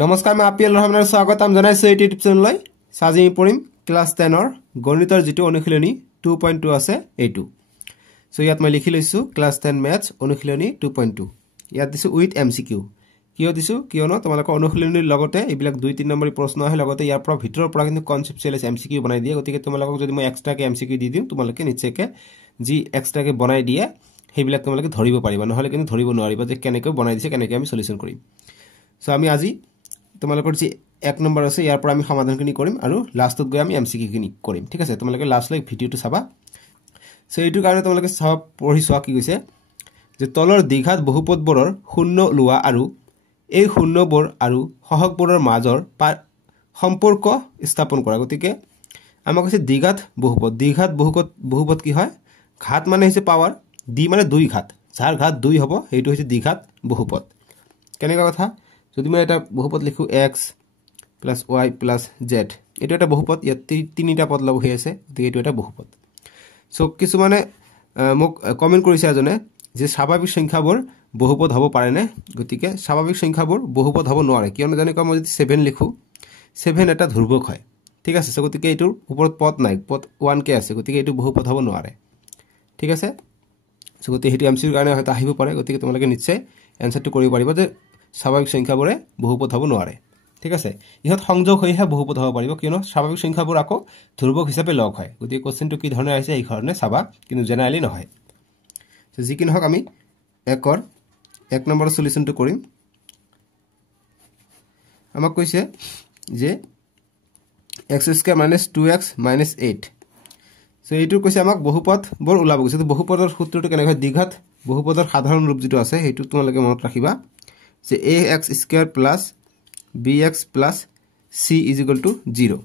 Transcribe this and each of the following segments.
নমস্কাৰ মই আপিল ৰহমানৰ স্বাগতম জনাইছো এই ইউটিউব চেনেললৈ সাজি পঢ়িম ক্লাস 10 ৰ গণিতৰ যেটো অনুশীলনী 2.2 আছে এইটো সো ইয়াত মই লিখি লৈছো ক্লাস 10 ম্যাথছ অনুশীলনী 2.2 ইয়াত দিছো উইথ এমসিকিউ কিয় দিছো কিয়নো তোমালোকৰ অনুশীলনীৰ লগতে এইবিলাক 2-3 নম্বৰী প্ৰশ্ন আহে লগতে ইয়াৰ পৰা ভিতৰৰ পৰা কিন্তু কনসেপচুৱেল এমসিকিউ বনাই দিয়ে গতিকে তোমালোকক যদি মই এক্সট্ৰাকে এমসিকিউ দি দিম তোমালোকে নিশ্চয়কৈ যি এক্সট্ৰাকে বনাই দিয়ে সেইবিলাক তোমালোকে ধৰিব পাৰিবা নহলে কিন্তু ধৰিব নোৱাৰিবা যে কেনেকৈ বনাই দিছে কেনেকৈ আমি সলিউশন কৰিম সো আমি আজি তোমালোকৰ যি এক নম্বৰ আছে ইয়াৰ পৰা আমি সমাধানখিনি কৰিম আৰু লাষ্টত গৈ আমি এমসিকিউ খিনি কৰিম ঠিক আছে তোমালোকে লাষ্ট লাইক ভিডিওটো চাবা সো এইটো কাৰণে তোমালোকে সব পঢ়ি চোৱা কি কৈছে যে তলৰ দ্বিঘাত বহুপদবোৰৰ শূন্য লোৱা আৰু এই শূন্যবোৰ আৰু সহগবোৰৰ মাজৰ সম্পৰ্ক স্থাপন কৰা গতিকে আমাক কৈছে দ্বিঘাত বহুপদ কি হয় ঘাত মানে হৈছে পাৱাৰ ডি মানে দুই ঘাত যাৰ ঘাত 2 হ'ব এইটো হৈছে দ্বিঘাত বহুপদ কেনেকা কথা যদি মই এটা বহুপদ লিখো x + y + z এটো এটা বহুপদ ইয়াত তিনিটা পদ লগ হৈ আছে গতিকে এটো এটা বহুপদ সো কিছু মানে মোক কমেন্ট কৰিছে এজনে যে স্বাভাৱিক সংখ্যাবোৰ বহুপদ হ'ব পাৰে নে গতিকে স্বাভাৱিক সংখ্যাবোৰ বহুপদ হ'ব নোৱাৰে কিয়নো জানি মই যদি 7 লিখো 7 এটা ধ্ৰুৱক হয় ঠিক আছে সো গতিকে এটোৰ ওপৰত পদ নাই পদ 1 কে আছে গতিকে এটো বহুপদ হ'ব নোৱাৰে ঠিক আছে সো গতিকে হেতু এমসিৰ কাৰণে হয়তো আহিব পাৰে গতিকে তোমালোকে নিশ্চয় এনসাৰটো কৰিব পাৰিবা যে স্বাভাৱিক সংখ্যাবোৰে বহুপদ হ'ব নোৱাৰে ঠিক আছে ইহত সংযোগ হৈহে বহুপদ হ'ব পাৰিব কিয়নো স্বাভাৱিক সংখ্যাবোৰ আকৌ ধ্ৰুৱক হিচাপে লগ হয় গতিকে কোশ্চেনটো কি ধৰণে আহিছে এই ধৰণে চাবা কিন্তু জেনাৰেলি নহয় সো যি কি নহক আমি এক নম্বৰ সলিউশনটো কৰিম আমাক কৈছে যে x² - 2x - 8 সো এইটো কৈছে আমাক বহুপদ বৰ ওলাব গৈছে তো বহুপদৰ সূত্ৰটো কেনে হয় দ্বিঘাত বহুপদৰ সাধাৰণ ৰূপ যেটো আছে হেতু তোমালোকে মনত ৰাখিবা যে ax² + bx + c = 0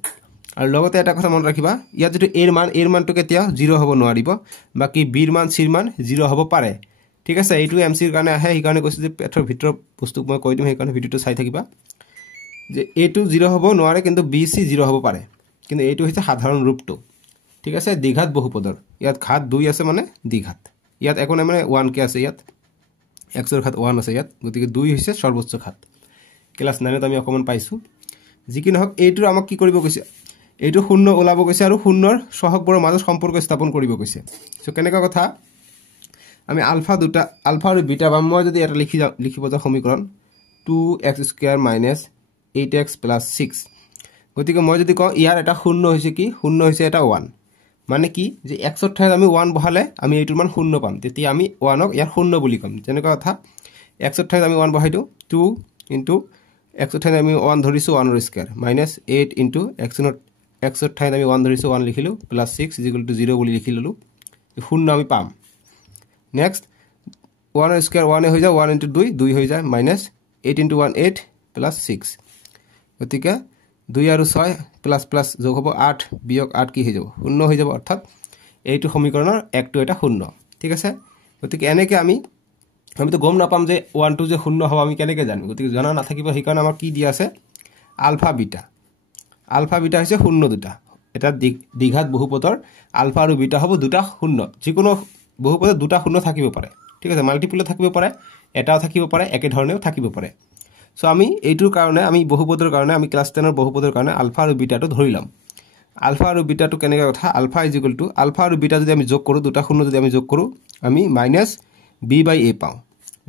আৰু লগতে এটা কথা মনত ৰাখিবা ইয়াত যেটো এৰ মানটো কেতিয়া 0 হ'ব নোৱাৰিব বাকি b ৰ মান c ৰ মান 0 হ'ব পাৰে ঠিক আছে এইটো এমসিৰ কাৰণে আহে এই কাৰণে কৈছো যে পেটৰ ভিতৰ বস্তু মই কৈ দিম এই কাৰণে ভিডিওটো চাই থাকিবা যে a2 0 হ'ব নোৱাৰে কিন্তু bc 0 হ'ব পাৰে কিন্তু এইটো হৈছে সাধাৰণ ৰূপটো ঠিক আছে দ্বিঘাত বহুপদৰ ইয়াত ঘাত 2 আছে মানে দ্বিঘাত ইয়াত একো নাই মানে 1 কে আছে ইয়াত x ৰ ঘাত 1 আছে ইয়াত গতিকে 2 হৈছে সৰ্বোচ্চ ঘাত ক্লাস 9 ত আমি অকমান পাইছো যি কি নহক এইটো আমাক কি কৰিব কৈছে এইটো শূন্য ওলাব কৈছে আৰু শূন্যৰ সহগবোৰৰ মাজত সম্পৰ্ক স্থাপন কৰিব কৈছে সো কেনেকা কথা আমি আলফা আৰু বিটা বা মই যদি এটা লিখিব যা সমীকৰণ 2x² - 8x + 6 গতিকে মই যদি কওঁ ইয়াৰ এটা শূন্য হৈছে কি শূন্য হৈছে এটা 1 মানে কি যে x ৰ ঠাইত আমি 1 বহালে আমি এইটোৰ মান শূন্য পাম তেতিয়া আমি 1 ক ইয়াৰ শূন্য বুলি কম যেনেকা কথা x ৰ ঠাইত আমি 1 বহাই দিও 2 * x ৰ ঠাইত আমি 1 ধৰিছো 1 ৰ স্কয়াৰ - 8 * x ৰ ঠাইত আমি 1 ধৰিছো 1 লিখিলো + 6 = 0 বুলি লিখি ললো শূন্য আমি পাম নেক্সট 1 ৰ স্কয়াৰ 1 হৈ যায় 1 * 2 2 হৈ যায় - 8 * 1 8 + 6 গতিকে 2 আৰু 6 প্লাস যোগ হ'ব 8 বিয়োগ 8 কি হৈ যাব শূন্য হৈ যাব অৰ্থাৎ এইটো সমীকৰণৰ একটো এটা শূন্য ঠিক আছে গতিকে এনেকৈ আমি তো গম নাপাম যে 1 2 যে শূন্য হ'ব আমি কেনেকৈ জানিম গতিকে জনা নাথাকিব সেই কাৰণে আমাৰ কি দিয়া আছে আলফা বিটা হৈছে শূন্য দুটা এটা দ্বিঘাত বহুপদৰ আলফা আৰু বিটা হ'ব দুটা শূন্য যিকোনো বহুপদত দুটা শূন্য থাকিব পাৰে ঠিক আছে মাল্টিপল থাকিব পাৰে এটাও থাকিব পাৰে একে ধৰণেও থাকিব পাৰে সো আমি এইটোৰ কাৰণে আমি বহুপদৰ কাৰণে আমি ক্লাস 10 ৰ বহুপদৰ কাৰণে আলফা আৰু বিটাটো ধৰিলাম আলফা আৰু বিটাটো কেনেকা কথা আলফা আলফা আৰু বিটা যদি আমি যোগ কৰো দুটা শূন্য যদি আমি যোগ কৰো আমি -b/a পাও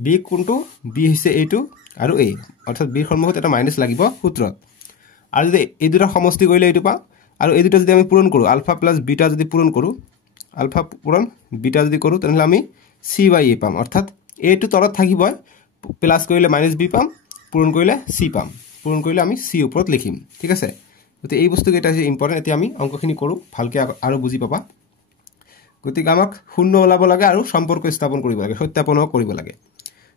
b কোনটো b হৈছে এইটো আৰু a অৰ্থাৎ b ৰ সন্মুখত এটা মাইনাস লাগিব সূত্ৰত আৰু যদি এই দুটা সমষ্টি কৰিলে এইটো পাও আৰু এই দুটা যদি আমি পূৰণ কৰো আলফা + বিটা যদি পূৰণ কৰো আলফা পূৰণ বিটা যদি কৰো তেনহলে আমি c/a পাম অৰ্থাৎ a টো তলত থাকিব প্লাস কৰিলে -b পাম পূৰণ কৰিলে c পাম পূৰণ কৰিলে আমি c ওপৰত লিখিম ঠিক আছে গতি এই বস্তু কেইটা যে ইম্পৰ্টেন্ট এতিয়া আমি অংকখিনি কৰো ভালকে আৰু বুজি পাবা গতিকে আমাক শূন্য ওলাব লাগে আৰু সম্পৰ্ক স্থাপন কৰিব লাগে সত্যাপনও কৰিব লাগে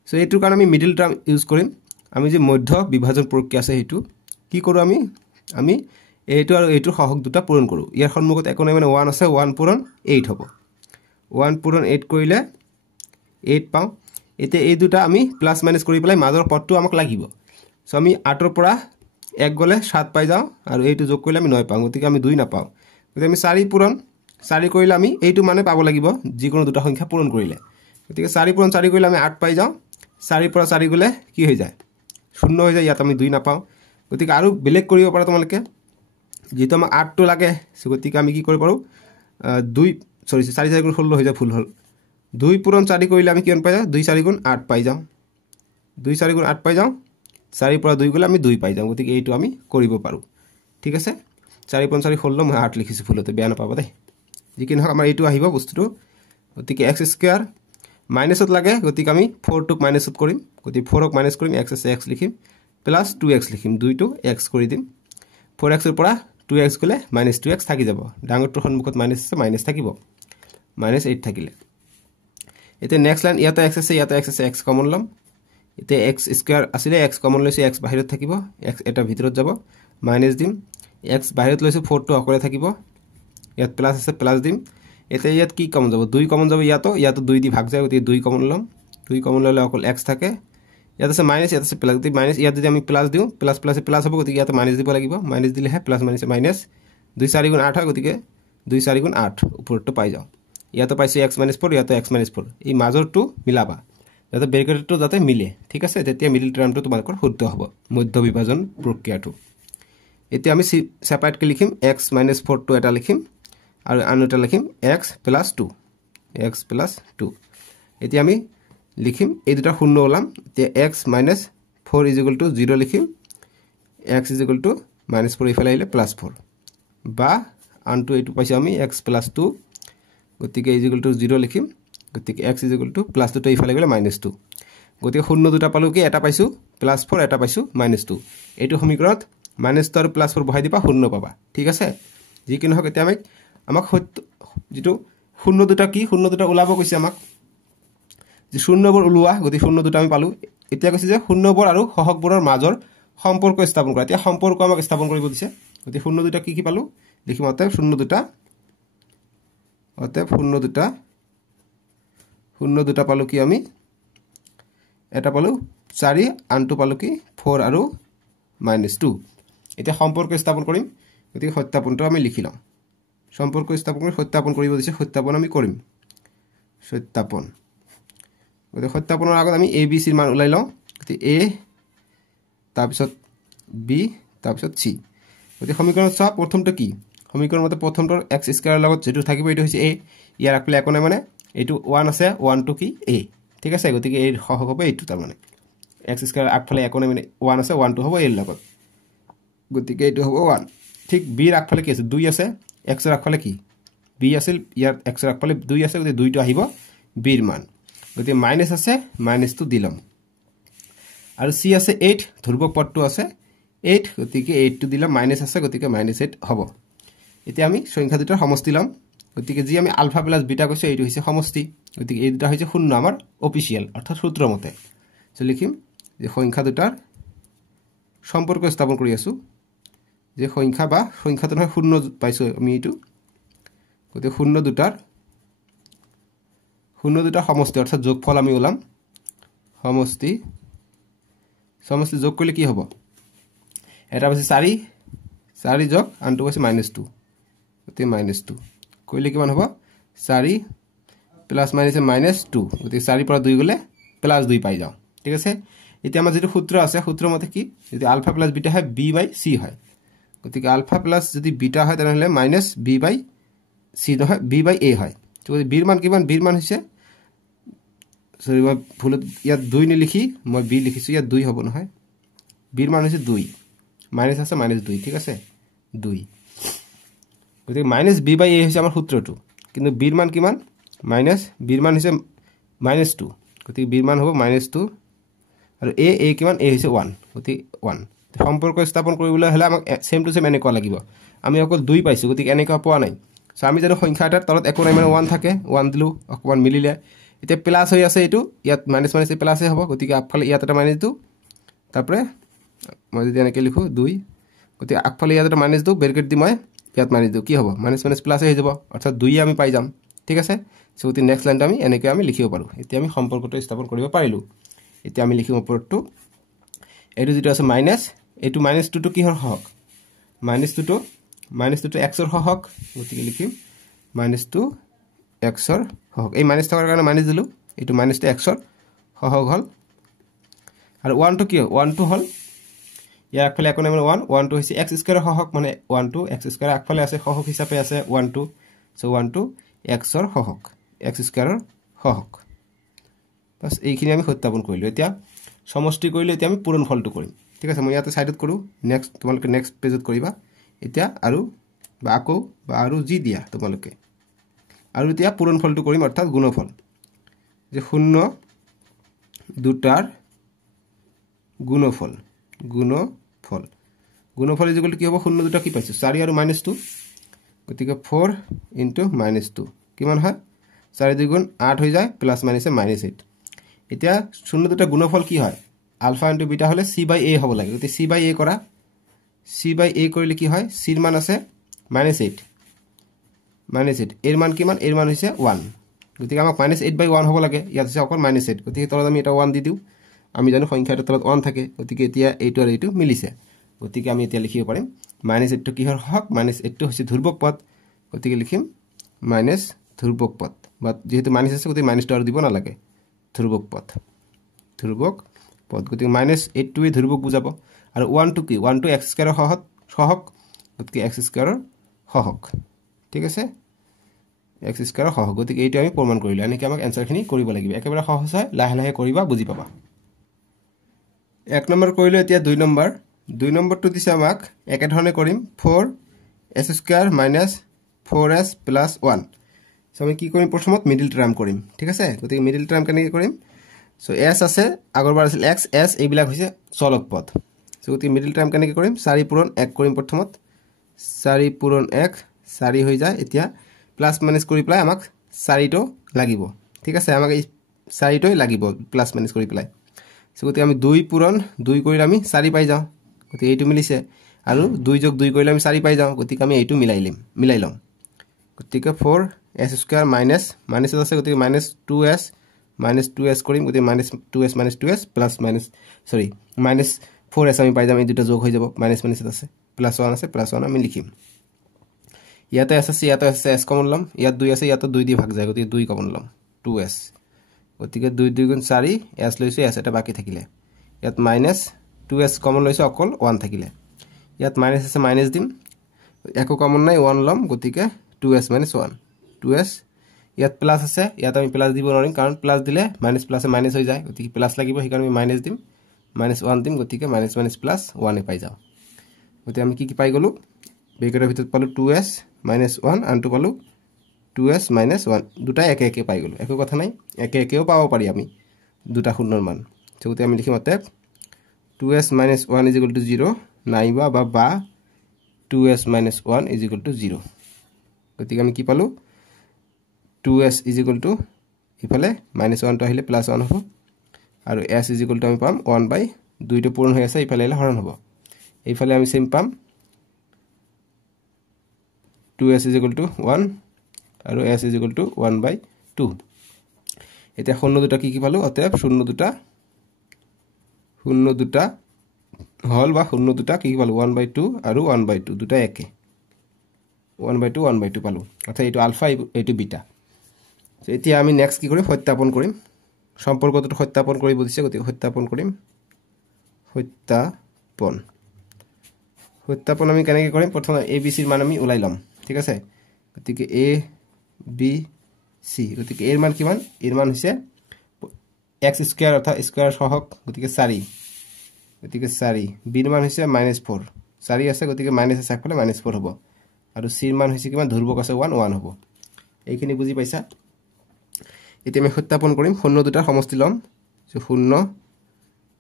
সো এইটোৰ কাৰণে আমি মিডল টাৰ্ম ইউজ কৰিম আমি যে মধ্য বিভাজন প্ৰক্ৰিয়া আছে হেতু কি কৰো আমি এইটো আৰু এইটোৰ সহগ দুটা পূৰণ কৰো ইয়াৰ সন্মুখত একো নাই মানে 1 আছে 1 পূৰণ 8 হ'ব 1 পূৰণ 8 কৰিলে 8 পাও এতে এই দুটা আমি প্লাস মাইনাস কৰি পেলাই মাজৰ পদটো আমাক লাগিব সো আমি 8 ৰ পৰা 1 গলে 7 পাই যাও আৰু এইটো যোগ কৰিলে আমি 9 পাও গতিকে আমি 2 নাপাও গতিকে আমি 4 পূৰণ 4 কৰিলে আমি এইটো মানে পাব লাগিব যিকোনো দুটা সংখ্যা পূৰণ কৰিলে গতিকে 4 পূৰণ 4 কৰিলে আমি 8 পাই যাও 4 পৰা 4 গলে কি হৈ যায় শূন্য হৈ যায় ইয়াত আমি 2 নাপাও গতিকে আৰু বেলেগ কৰিব পাৰা তোমালোকে যেহেতু আমাক 8টো লাগে গতিকে আমি কি কৰিব পাৰোঁ 4 4 গুণ 16 হৈ যায় ভুল হ'ল 2 পূৰণ 4 কৰিলে আমি কিমান পাই যাওঁ 2 4 গুণ 8 পাই যাওঁ 2 4 গুণ 8 পাই যাওঁ 4 পৰা 2 গ'লে আমি 2 পাই যাওঁ গতিকে এইটো আমি কৰিব পাৰোঁ ঠিক আছে 4 পূৰণ 4 16 মই 8 লিখিছোঁ ভুলতে বেয়া নাপাব দেই যিকি নহওক আমাৰ এইটো আহিব বস্তুটো গতিকে x স্কয়াৰ মাইনাছত লাগে গতিকে আমি 4 টোক মাইনাছত কৰিম গতিকে 4 ক মাইনাছ কৰিম x আছে x লিখিম প্লাস 2x লিখিম 2 টো x কৰি দিম 4x ৰ পৰা 2x গলে -2x থাকি যাব ডাঙৰটোৰ সন্মুখত মাইনাস আছে মাইনাস থাকিব -8 থাকিলে এতে নেক্সট লাইন ইয়াতে x আছে ইয়াতে x আছে x কমন লম এতে x স্কয়াৰ আছিল x কমন লৈছে x বাহিৰত থাকিব x এটা ভিতৰত যাব মাইনাস দিম x বাহিৰত লৈছে 4 টো অকলে থাকিব ইয়াত প্লাস আছে প্লাস দিম এতে ইয়াত কি কমন যাব 2 কমন যাব ইয়াতো 2 দি ভাগ যায় গতি 2 কমন লম 2 কমন ললে অকল x থাকে ইয়াত আছে মাইনাস ইয়াত আছে প্লাস দি মাইনাস ইয়াত যদি আমি প্লাস দিও প্লাস প্লাস প্লাস হ'ব গতি ইয়াত মাইনাস দিব লাগিব মাইনাস দিলেহে প্লাস মাইনাস মাইনাস 2 4 গুণ 8 হয় গতিকে 2 4 গুণ 8 উপৰটো পাই যাও ইয়াতো পাইছে x - 4 ইয়াতো x - 4 এই মাজৰটো মিলাবা যাতে ব্ৰেকেটটো যাতে মিলে ঠিক আছে তেতিয়া মিডল টাৰ্মটো তোমালোকৰ শুদ্ধ হ'ব মধ্য বিভাজন প্ৰক্ৰিয়াটো এতিয়া আমি সেপাৰেট কে লিখিম x - 4 টো এটা লিখিম আৰু আন এটা লিখিম x + 2 x + 2 এতিয়া আমি লিখিম এই দুটা শূন্য ওলাম তে x - 4 = 0 লিখিম x = -4 ইফালে আইলে +4 বা আনটো এইটো পাইছো আমি x + 2 গতিকে = 0 লিখিম গতিকে x = +2 টো ইফালে গলে -2 গতিকে শূন্য দুটা পালো কি এটা পাইছো +4 এটা পাইছো -2 এইটো সমীকৰণত -2 আৰু +4 বহাই দিবা শূন্য পাবা ঠিক আছে যি কি নহক এতিয়া আমাক যেটো শূন্য দুটা কি শূন্য দুটা ওলাব কৈছে আমাক যে শূন্যবোৰ ওলোৱা গতি শূন্য দুটা আমি পালো এতিয়া কৈছে যে শূন্যবোৰ আৰু সহগবোৰৰ মাজৰ সম্পৰ্ক স্থাপন কৰা এতিয়া সম্পৰ্ক আমাক স্থাপন কৰিব দিছে গতি শূন্য দুটা কি পালো লিখিম অতএব শূন্য দুটা পালো কি আমি এটা পালো 4 আনটো পালো কি 4 আৰু -2 এতিয়া সম্পৰ্ক স্থাপন কৰিম গতি সত্যাপনটো আমি লিখি লম সম্পৰ্ক স্থাপন কৰি সত্যাপন কৰিব দিছে সত্যাপন আমি কৰিম সত্যাপন গতি সত্যাপনৰ আগত আমি a b c ৰ মান উলাই লওঁ গতি a তাৰপিছত b তাৰপিছত c গতি সমীকৰণত চা প্ৰথমটো কি সমীকৰণ মতে প্ৰথমটোৰ x স্কয়াৰ লগত যেটো থাকিব এটো হৈছে a ইয়াৰ আকলে একো নাই মানে এটো 1 আছে 1 টো কি a ঠিক আছে গতিকে এই সহগ হ'ব এইটো তাৰ মানে x স্কয়াৰ আগফালে একো নাই মানে 1 আছে 1 টো হ'ব a লগত গতিকে এইটো হ'ব 1 ঠিক b ৰ আগফালে কি আছে 2 আছে x ৰ আগফালে কি b আছিল ইয়াৰ x ৰ আগফালে 2 আছে গতিকে 2 টো আহিব b ৰ মান গতিকে মাইনাস আছে -2 দিলাম আৰু c আছে 8 ধ্ৰুবক পদটো আছে 8 গতিকে 8 টো দিলাম মাইনাস আছে গতিকে -8 হ'ব এতিয়া আমি সংখ্যা দুটাৰ সমষ্টি লম গতিকে যি আমি আলফা প্লাস বিটা কৈছো এইটো হৈছে সমষ্টি গতিকে এই দুটা হৈছে শূন্য আমাৰ অফিশিয়াল অৰ্থাৎ সূত্ৰ মতে সো লিখিম যে সংখ্যা দুটাৰ সম্পৰ্ক স্থাপন কৰি আছো যে সংখ্যা বা সংখ্যাটো নহয় শূন্য পাইছো আমি এইটো গতিকে শূন্য দুটাৰ সমষ্টি অৰ্থাৎ যোগফল আমি ওলাম সমষ্টি যোগ কৰিলে কি হ'ব এটা হৈছে 4 যোগ আনটো হৈছে -2 গতিকে -2 কইলে কিমান হ'ব 4 প্লাস মাইনাস -2 গতিকে 4 পৰা 2 গলে +2 পাই যাও ঠিক আছে এতিয়া আমাৰ যেটো সূত্ৰ আছে সূত্ৰ মতে কি যদি আলফা প্লাস বিটা হয় b/c হয় গতিকে আলফা প্লাস যদি বিটা হয় তেনেহলে -b/c নহয় b/a হয় তো b ৰ মান কিমান b ৰ মান হৈছে সৰি মই ভুলত ইয়াত 2 নি লিখি মই b লিখিছো ইয়াত 2 হ'ব নহয় b ৰ মান হৈছে 2 মাইনাস আছে -2 ঠিক আছে 2 গতিকে -b/a হৈছে আমাৰ সূত্ৰটো কিন্তু b ৰ মান কিমান b ৰ মান হৈছে -2 গতিকে b ৰ মান হ'ব -2 আৰু a কিমান a হৈছে 1 গতিকে 1 সম্পৰ্ক স্থাপন কৰিবলৈ হলে আমাক সেম টু সেম এনেকুৱা লাগিব আমি অকল 2 পাইছো গতিকে এনেকুৱা পোৱা নাই সো আমি জানো সংখ্যা এটাৰ তলত একো নাই মানে 1 থাকে 1 দিলু অকমান মিলিলে এতিয়া প্লাস হৈ আছে এটো ইয়াত মাইনাস প্লাসে হ'ব গতিকে আগফালে ইয়াত এটা -2 তাৰপৰে মই যদি এনেকৈ লিখো 2 গতিকে আগফালে ইয়াত এটা -2 ব্ৰেকেট দি মই ইয়াত -2 কি হ'ব মাইনাস প্লাসে হৈ যাব অৰ্থাৎ 2 আমি পাই যাম ঠিক আছে সো তি নেক্সট লাইনটো আমি এনেকৈ আমি লিখিব পাৰো এতিয়া আমি সম্পৰ্কটো স্থাপন কৰিব পাৰিলো এতিয়া আমি লিখিম ওপৰটো এটো যেটো আছে মাইনাস এটো -2 টো কিহৰ সহগ -2 টো x ৰ সহগ গতিকে লিখিম -2 x ৰ সহগ এই মাইনাস থকাৰ কাৰণে মাইনাস দিলু এটো -2 x ৰ সহগ হল আৰু 1 টো কি 1 টো হল ইয়াৰ আগফালে একো নাই মানে 1 1 টো হৈছে x স্কয়াৰৰ সহগ মানে 1 টো x স্কয়াৰ আগফালে আছে সহগ হিচাপে আছে 1 টো সো 1 টো x ৰ সহগ x স্কয়াৰৰ সহগ বাস এইখিনি আমি সত্যাপন কৰিলো এতিয়া সমষ্টি কৰিলে এতিয়া আমি পূৰণফলটো কৰিম ঠিক আছে মই ইয়াতে সাইডত কৰো নেক্সট তোমালোকে নেক্সট পেজত কৰিবা এতিয়া আৰু বা আকৌ বা আৰু জি দিয়া তোমালোকে আৰু এতিয়া পূৰণফলটো কৰিম অৰ্থাৎ গুণফল যে 0 দুটাৰ গুণফল গুণফল ইকুয়াল কি হ'ব 0 দুটা কি পাইছো 4 আৰু -2 গতিকে 4 * -2 কিমান হয় 4 2 গুণ 8 হৈ যায় প্লাস মাইনাসে -8 এতিয়া 0 দুটা গুণফল কি হয় আলফা * বিটা হলে c/a হ'ব লাগে গতি c/a কৰা c/a কৰিলে কি হয় c ৰ মান আছে -8 এর মান কিমান এর মান হৈছে 1 গতিকে আমাক -8/1 হ'ব লাগে ইয়াত আছে অকল -8 গতিকে তলত আমি এটা 1 দি দিও আমি জানো সংখ্যাটো তলত 1 থাকে গতিকে এতিয়া এইটো আৰু এইটো মিলিছে গতিকে আমি এতিয়া লিখিব পাৰিম -8 টো কিহৰ হক -8 টো হৈছে ধ্ৰুবক পদ গতিকে লিখিম ধ্ৰুবক পদ বাট যেহেতু মাইনাস আছে গতিকে মাইনাস টো আৰু দিব না লাগে ধ্ৰুবক পদ গতিকে -8 টোৱে ধ্ৰুবক বুজাব আৰু 1 টো কি 1 টো x স্কয়াৰৰ সহগ গতিকে x স্কয়াৰৰ সহগ ঠিক আছে x স্কয়াৰৰ সহগ গতিকে এইটো আমি প্ৰমাণ কৰিলো এনেকৈ আমাক এনসাৰখিনি কৰিব লাগিব একেবাৰে সহজ হয় লাহে লাহে কৰিবা বুজি পাবা 1 নম্বৰ কৰিলো এতিয়া 2 নম্বৰটো দিছে আমাক একে ধৰণে কৰিম 4s² - 4s + 1 সো আমি কি কৰিম প্ৰথমত মিডল টাৰ্ম কৰিম ঠিক আছে গতিকে মিডল টাৰ্ম কেনেকৈ কৰিম সো s আছে আগৰবাৰ আছিল x s এইবিলাক হৈছে চলক পদ সো গতিকে মিডল টার্ম কেনেকৈ কৰিম 4 পূৰণ 1 কৰিম প্ৰথমত 4 পূৰণ 1 4 হৈ যায় এতিয়া প্লাস মাইনাস কৰি প্লাই আমাক 4 টো লাগিব ঠিক আছে আমাক এই 4 টোই লাগিব প্লাস মাইনাস কৰি প্লাই সো গতিকে আমি 2 পূৰণ 2 কৰিলে আমি 4 পাই যাও গতিকে এইটো মিলিছে আৰু 2 + 2 কৰিলে আমি 4 পাই যাও গতিকে আমি এইটো মিলাই লম গতিকে 4s² মাইনাস আছে গতিকে -2s কৰিম গতিকে -2s -4s আমি পাই যাম এই দুটা যোগ হৈ যাব মাইনাস আছে +1 আছে +1 আমি লিখিম ইয়াতে আছে ইয়াতে আছে s কমন লম ইয়াত 2 আছে ইয়াতে 2 দি ভাগ যায় গতিকে 2 কমন লম 2s গতিকে 2 2 গুণ 4 s লৈছো s এটা বাকি থাকিলে ইয়াত -2s কমন লৈছো অকল 1 থাকিলে ইয়াত মাইনাস আছে মাইনাস দিম একো কমন নাই 1 লম গতিকে 2s - 1 2s ইয়াত প্লাস আছে ইয়াত আমি প্লাস দিব নোৱাৰিম কাৰণ প্লাস দিলে মাইনাস প্লাসে মাইনাস হৈ যায় গতিকে প্লাস লাগিব সেই কাৰণে আমি মাইনাস দিম -1 দিম গতিকে -1 + 1 পাই যাও গতিকে আমি কি পাই গলো ব্ৰেকেটৰ ভিতৰত পালো 2s - 1 আনটো পালো 2s - 1 দুটা একে পাই গলো একো কথা নাই একেও পাব পাৰি আমি দুটা শূন্যৰ মান যেতে আমি লিখিম অতএব 2s - 1 = 0 নাইবা বা 2s - 1 = 0 গতিকে আমি কি পালো 2s = ইফালে -1 টো আহিলে +1 হ'ব আৰু s = আমি পাম 1/2 টো পূৰণ হৈ আছে ইফালে আহিলে হৰণ হ'ব এইফালে আমি সেম পাম 2s = 1 আৰু s = 1/2 এতিয়া 0 দুটা কি পালো অতএব 0 দুটা হল বা 0 দুটা কি পালো 1/2 আৰু 1/2 দুটা একে 1/2 পালো অৰ্থাৎ এইটো আলফা এইটো বিটা এতিয়া আমি নেক্সট কি কৰিম সত্যাপন কৰিম সম্পৰ্কটো সত্যাপন কৰিব দিছে গতিকে সত্যাপন কৰিম সত্যাপন আমি কেনেকৈ কৰিম প্ৰথমে a b c ৰ মান আমি উলাই লম ঠিক আছে গতিকে a b c গতিকে এর মান কিমান এর মান হৈছে x² অর্থাৎ স্কয়ার সহগ গতিকে 4 গতিকে 4 b ৰ মান হৈছে -4 4 আছে গতিকে মাইনাস আছে আগফালে -4 হ'ব আৰু c ৰ মান হৈছে কিমান ধ্ৰুবক আছে 1 হ'ব এইখিনি বুজি পাইছা এতিয়া আমি সত্যাপন কৰিম 0 দুটাৰ সমষ্টি লম যে 0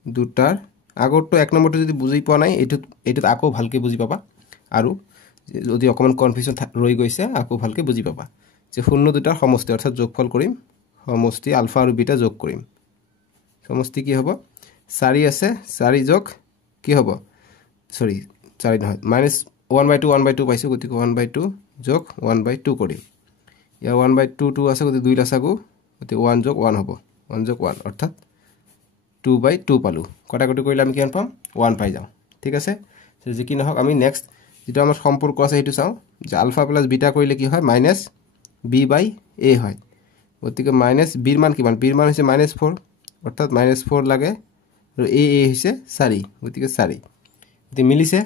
দুটাৰ আগৰটো 1 নম্বৰটো যদি বুজি পোৱা নাই এইটোত আকৌ ভালকে বুজি পাবা আৰু যদি অকমান কনফিউজন ৰৈ গৈছে আকৌ ভালকে বুজি পাবা যে 0 দুটাৰ সমষ্টি অৰ্থাৎ যোগফল কৰিম সমষ্টি আলফা আৰু বিটা যোগ কৰিম সমষ্টি কি হ'ব 4 আছে 4 যোগ কি হ'ব সৰি 4 নহয় -1/2 পাইছো গতিকে 1/2 যোগ 1/2 কৰিম ইয়া 1/2 আছে গতিকে 2 লাসাগু গতিকে 1 যোগ 1 হ'ব 1 যোগ 1 অৰ্থাৎ 2/2 পালো কটাকটি কৰিলে আমি কিমান পাম 1 পাই যাও ঠিক আছে যে কি নহক আমি নেক্সট যেটা আমাৰ সম্পৰ্ক আছে হেতু চাও যে আলফা প্লাস বিটা কৰিলে কি হয় -b/a হয় গতিকে -b ৰ মান কিমান b ৰ মান হৈছে -4 অৰ্থাৎ -4 লাগে আৰু a হৈছে 4 গতিকে 4 গতিকে মিলিছে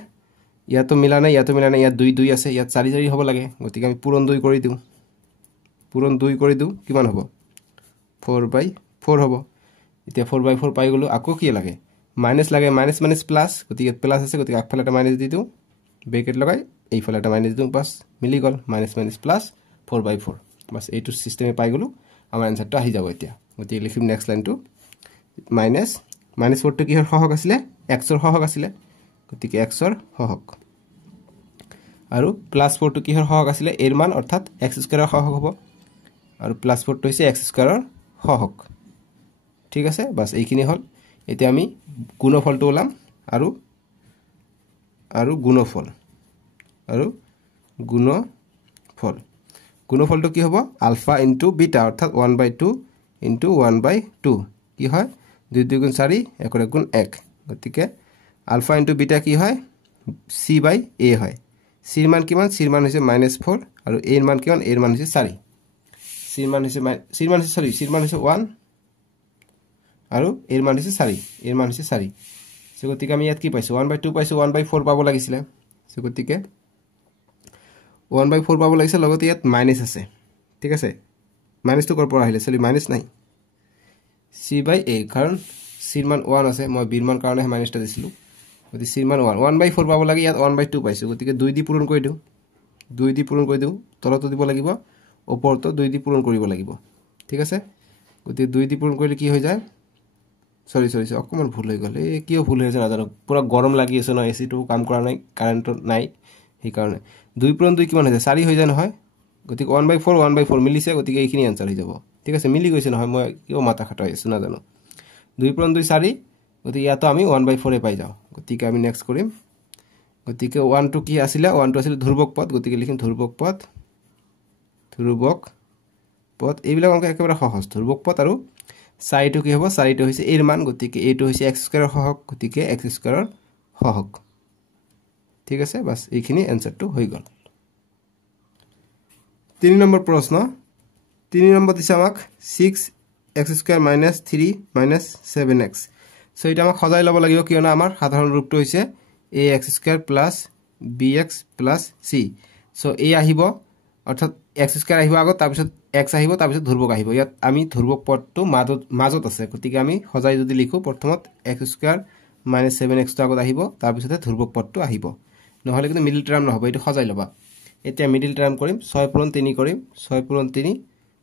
ইয়াতো মিলা নাই ইয়াতো মিলা নাই ইয়াত 2 2 আছে ইয়াত 4 4 হ'ব লাগে গতিকে আমি পূৰণ 2 কৰি দিওঁ পূৰণ 2 কৰি দিওঁ কিমান হ'ব 4/4 হ'ব এতিয়া 4/4 পাই গলো আকৌ কি লাগে মাইনাস লাগে মাইনাস মাইনাস প্লাস গতিকে প্লাস আছে গতিকে আগফালে এটা মাইনাস দি দিওঁ ব্ৰেকেট লগাই এইফালে এটা মাইনাস দিওঁ বাস মিলি গল মাইনাস মাইনাস প্লাস 4/4 বাস এইটো সিস্টেমে পাই গলো আমাৰ আনসাৰটো আহি যাব এতিয়া গতিকে লিখিম নেক্সট লাইনটো মাইনাস মাইনাস 4 টো কিহৰ সহগ আছিল x ৰ সহগ আছিল গতিকে x ৰ সহগ আৰু প্লাস 4 টো কিহৰ সহগ আছিল এৰ মান অৰ্থাৎ x স্কয়াৰৰ সহগ হ'ব আৰু প্লাস 4 টো হৈছে x স্কয়াৰৰ সহগ ঠিক আছে বাস এইখিনি হল এতিয়া আমি গুণফলটো ওলাম আৰু গুণফল আৰু গুণফলটো কি হ'ব আলফা ইনটু বিটা অৰ্থাৎ 1/2 ইনটু 1/2 কি হয় 2 2 গুণ 4 1 গুণ 1 গতিকে আলফা ইনটু বিটা কি হয় c/a হয় c ৰ মান কিমান c ৰ মান হৈছে -4 আৰু a ৰ মান কিমান a ৰ মান হৈছে 4 c ৰ মান হৈছে 1 আৰু a ৰ মান হৈছে 4 a ৰ মান হৈছে 4 সো গতিকে আমি ইয়াত কি পাইছো 1/2 পাইছো 1/4 পাব লাগিছিল সো গতিকে 1/4 পাব লাগিছিল লগতে ইয়াত মাইনাস আছে ঠিক আছে মাইনাসটো কৰ পৰা আহিলে সলি মাইনাস নাই c/a কাৰণ c ৰ মান 1 আছে মই b ৰ মান কাৰণে মাইনাসটা দিছিলো গতিকে c ৰ মান 1/4 পাব লাগে ইয়াত 1/2 পাইছো গতিকে 2 দি পূৰণ কৰি দিওঁ তলতো দিব লাগিব ওপৰতো 2 দি পূৰণ কৰিব লাগিব ঠিক আছে গতিকে 2 দি পূৰণ কৰিলে কি হৈ যায় সৰি অকমান ভুল হৈ গল এই কিয় ভুল হৈছে নাজানো পুৰা গৰম লাগি আছে ন এসি টো কাম কৰা নাই কাৰেন্ট নাই এই কাৰণে 2 পূৰণ 2 কিমান হৈছে 4 হৈ যায় নহয় গতিকে 1/4 মিলিছে গতিকে এইখিনি আনসাৰ হৈ যাব ঠিক আছে মিলি গৈছে নহয় মই কিয় মাথা খাটাই আছো নাজানো 2 পূৰণ 2 4 গতিকে ইয়াতো আমি 1/4 এ পাই যাও গতিকে আমি নেক্সট কৰিম গতিকে 1 টো কি আছিল 1 টো আছিল ধ্ৰুবক পদ গতিকে লিখিম ধ্ৰুবক পদ এইবিলাক অংক একেবাৰে সহজ ধ্ৰুবক পদ আৰু 4 টো কি হ'ব 4 টো হৈছে এৰ মান গতিকে এইটো হৈছে x স্কয়াৰৰ সহগ গতিকে x স্কয়াৰৰ সহগ ঠিক আছে বাস এইখিনি আনসাৰটো হৈ গল 3 নম্বৰ প্ৰশ্ন 3 নম্বৰ দিছে আমাক 6x² - 3 - 7x সো এটা আমাক সজাই লব লাগিব কিয়নো আমাৰ সাধাৰণ ৰূপটো হৈছে ax² + bx + c সো এই আহিব অৰ্থাৎ x² আহিব আগত তাৰ পিছত x আহিব তাৰ পিছত ধ্ৰুবক আহিব ইয়াত আমি ধ্ৰুবক পদটো মাজত আছে গতিকে আমি সজাই যদি লিখো প্ৰথমত x² - 7x টো আগত আহিব তাৰ পিছতে ধ্ৰুবক পদটো আহিব নহলে কিন্তু মিডল টাৰ্ম নহব এটো সজাই লবা এতিয়া মিডল টাৰ্ম কৰিম 6 পূৰণ 3 কৰিম 6 পূৰণ 3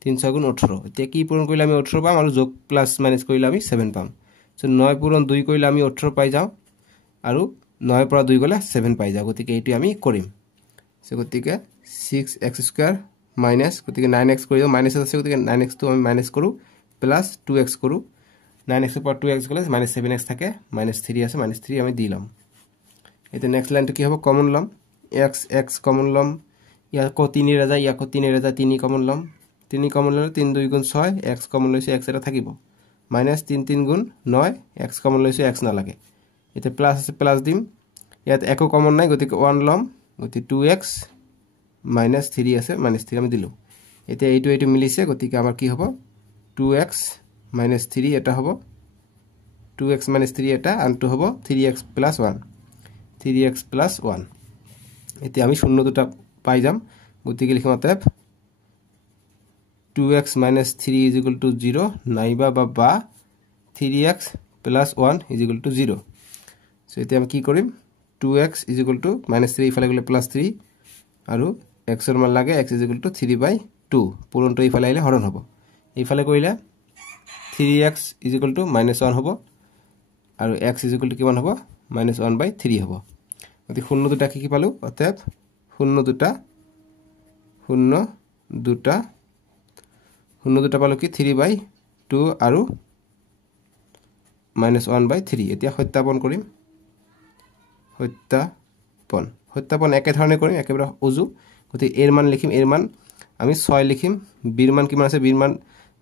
3 6 গুণ 18 এতিয়া কি পূৰণ কৰিলে আমি 18 পাম আৰু যোগ প্লাস মাইনাস কৰিলে আমি 7 পাম সো 9 পূৰণ 2 কৰিলে আমি 18 পাই যাও আৰু 9 পৰা 2 গলে 7 পাই যাও গতিকে এইটো আমি কৰিম সো গতিকে 6x² মাইনাস গতিকে 9x কৰি দিও মাইনাস আছে গতিকে 9x টো আমি মাইনাস কৰো প্লাস 2x কৰো 9x পৰা 2x গলে -7x থাকে -3 আছে -3 আমি দিলাম এটা নেক্সট লাইনটো কি হ'ব কমন লম x কমন লম ইয়াৰ কো 3 এৰ যায় ইয়াৰ কো 3 এর যায় 3 কমন লম 3 কমন ললে 3 2 গুণ 6 x কমন লৈছে x এটা থাকিব -3 3 গুণ 9 x কমন লৈছে x না লাগে এটা প্লাস আছে প্লাস দিম ইয়াত একো কমন নাই গতিকে 1 লম গতিকে 2x -3 আছে -3 আমি দিলো এটা এইটো মিলিছে গতিকে আমাৰ কি হ'ব 2x -3 এটা হ'ব 2x -3 এটা আনটো হ'ব 3x + 1 3x + 1 এতিয়া আমি শূন্য দুটা পাই যাম গতিকে লিখিম অতএব 2x - 3 = 0 নাইবা বা 3x + 1 = 0 সো এতিয়া আমি কি কৰিম 2x = -3 ইফালে গলে +3 আৰু x ৰ মান লাগে x = 3/2 পূৰণটো ইফালে আহিলে হৰণ হ'ব ইফালে কৰিলে 3x = -1 হ'ব আৰু x = কিমান হ'ব -1/3 হ'ব গতিকে শূন্য দুটা কি পালো অতএব শূন্য দুটা পালো কি 3/2 আৰু -1/3 এতিয়া সত্যাপন কৰিম সত্যাপন একে ধৰণে কৰিম একেবাৰে উজু গতিকে এৰ মান লিখিম এৰ মান আমি 6 লিখিম বিৰ মান কিমান আছে বিৰ মান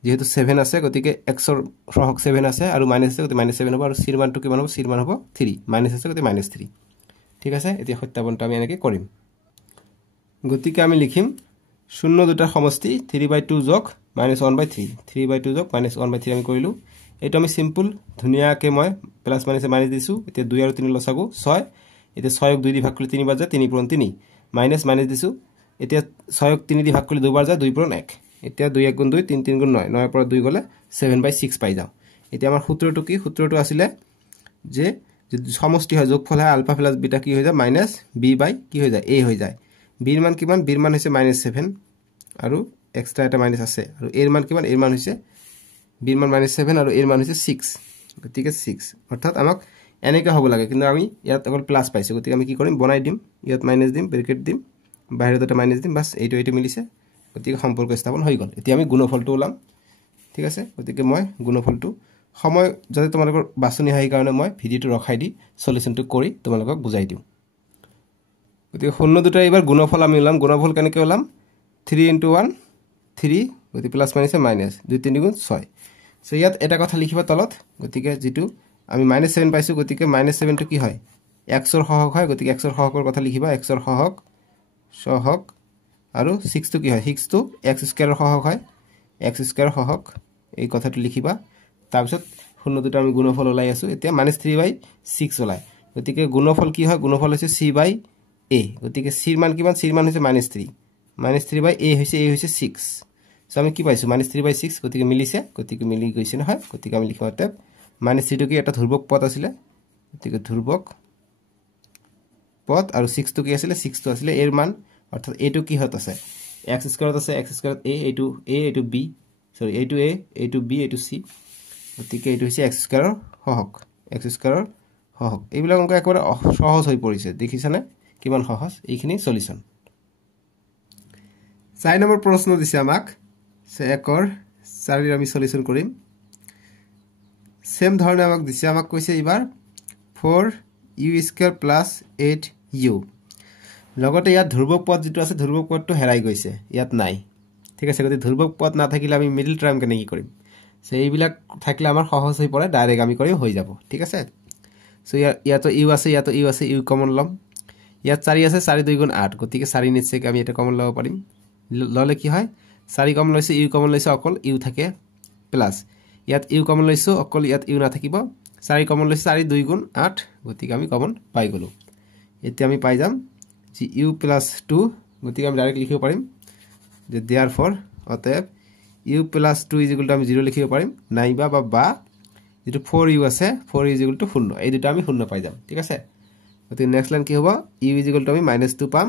যেহেতু 7 আছে গতিকে x ৰ সহগ 7 আছে আৰু মাইনাস আছে গতিকে -7 হ'ব আৰু c ৰ মানটো কিমান হ'ব c ৰ মান হ'ব 3 মাইনাস আছে গতিকে -3 ঠিক আছে এতিয়া সত্যাপনটো আমি এনেকৈ কৰিম গতিকে আমি লিখিম শূন্য দুটাৰ সমষ্টি 3/2 যোগ -1/3 3/2 যোগ -1/3 আমি কৰিলো এটো আমি সিম্পল ধুনিয়াকে মই প্লাস মাইনাস মাইনাস দিছো এতিয়া 2 আৰু 3 লসাগু 6 এতিয়া 6ক 2 দি ভাগ কৰিলে 3 বাৰ যায় 3 পূৰণ 3 মাইনাস মাইনাস দিছো এতিয়া 6ক 3 দি ভাগ কৰিলে 2 বাৰ যায় 2 পূৰণ 1 এতিয়া 2 1 গুণ 2 3 3 গুণ 9 9 পৰা 2 গলে 7/6 পাই যাও এতিয়া আমাৰ সূত্ৰটো কি সূত্ৰটো আছিল যে সমষ্টি হয় যোগফল হয় আলফা প্লাস বিটা কি হৈ যায় মাইনাস b বাই কি হৈ যায় a হৈ যায় b এর মান কিমান b এর মান হৈছে -7 আৰু এক্সট্ৰা এটা মাইনাস আছে আৰু a এৰ মান কিমান a এৰ মান হৈছে b এৰ মান -7 আৰু a এর মান হৈছে 6 গতিকে 6 অর্থাৎ আমাক এনেকা হ'ব লাগে কিন্তু আমি ইয়াত অকল প্লাস পাইছো গতিকে আমি কি কৰিম বনাই দিম ইয়াত মাইনাস দিম ব্ৰেকেট দিম বাহিৰত এটা মাইনাস দিম বাস এইটো মিলিছে গতিকে সম্পৰ্ক স্থাপন হৈ গল এতিয়া আমি গুণফলটো ওলাম ঠিক আছে গতিকে মই গুণফলটো সময় যদি তোমালোকৰ বাছনি হয় কাৰণে মই ভিডিওটো ৰখাই দি সলিউশনটো কৰি তোমালোকক বুজাই দিম গতিকে শূন্য দুটা এবাৰ গুণফল আমি ওলাম গুণফল কেনেকৈ ওলাম 3 * 1 3 গতি প্লাস মাইনাস মাইনাস 2 3 গুণ 6 সো ইয়াত এটা কথা লিখিবা তলত গতিকে যেটো আমি -7 পাইছো গতিকে -7 টো কি হয় x ৰ সহগ হয় গতিকে x ৰ সহগৰ কথা লিখিবা x ৰ সহগ আৰু 6 টো কি হয় 6 টো x স্কয়াৰ ৰ সহগ হয় x স্কয়াৰ সহগ এই কথাটো লিখিবা তাৰপিছত শূন্য দুটা আমি গুণফল ওলাই আছো এতিয়া -3/6 ওলাই গতিকে গুণফল কি হয় গুণফল হৈছে c/a গতিকে c ৰ মান কিমান c ৰ মান হৈছে -3 -3/a হৈছে 6 সো আমি কি পাইছো -3/6 গতিকে মিলিছে গতিকে মিলি গৈছে নহয় গতিকে আমি লিখিম অতএব -3 টো কি এটা ধ্ৰুবক পদ আছিল গতিকে ধ্ৰুবক পদ আৰু 6 টো কি আছিল 6 টো আছিল এৰ মান অৰ্থাৎ a টো কি হত আছে x স্কয়াৰত আছে x স্কয়াৰত a এইটো b সৰি এইটো a এইটো b এইটো c গতিকে এইটো হৈছে x স্কয়াৰৰ সহগ এইবিলাক অংক একেবাৰে সহজ হৈ পৰিছে দেখিছানে কিমান সহজ এইখিনি সলিউশন 4 নম্বৰ প্ৰশ্ন দিছে আমাক সে একৰ 4 আমি সলিউশন কৰিম সেম ধৰণে আমাক দিছে আমাক কৈছে এবাৰ 4u² + 8u লগতে ইয়াত ধ্ৰুবক পদ যেটো আছে ধ্ৰুবক পদটো হেৰাই গৈছে ইয়াত নাই ঠিক আছে গতি ধ্ৰুবক পদ না থাকিলে আমি মিডল টাৰ্ম কেনে কি কৰিম সো এইবিলাক থাকিলে আমাৰ সহজ হৈ পৰে ডাইৰেক্ট আমি কৰিম হৈ যাব ঠিক আছে সো ইয়াত ইউ আছে ইউ কমন লম ইয়াত 4 আছে 4 2 গুণ 8 গতিকে 4 নিচে আমি এটা কমন লব পাৰিম ললে কি হয় 4 কমন লৈছে ইউ কমন লৈছে অকল ইউ থাকে প্লাস ইয়াত ইউ কমন লৈছো অকল ইয়াত ইউ না থাকিব 4 কমন লৈছে 4 2 গুণ 8 গতিকে আমি কমন পাই গলো এতিয়া আমি পাই যাম যে u + 2 গতিকে আমি ডাইৰেক্ট লিখিব পাৰিম যে therefore অতএব u + 2 আমি 0 লিখিব পাৰিম নাইবা বা যেটো 4u আছে 4u 0 এই দুটা আমি 0 পাই যাম ঠিক আছে গতিকে নেক্সট লাইন কি হ'ব u আমি -2 পাম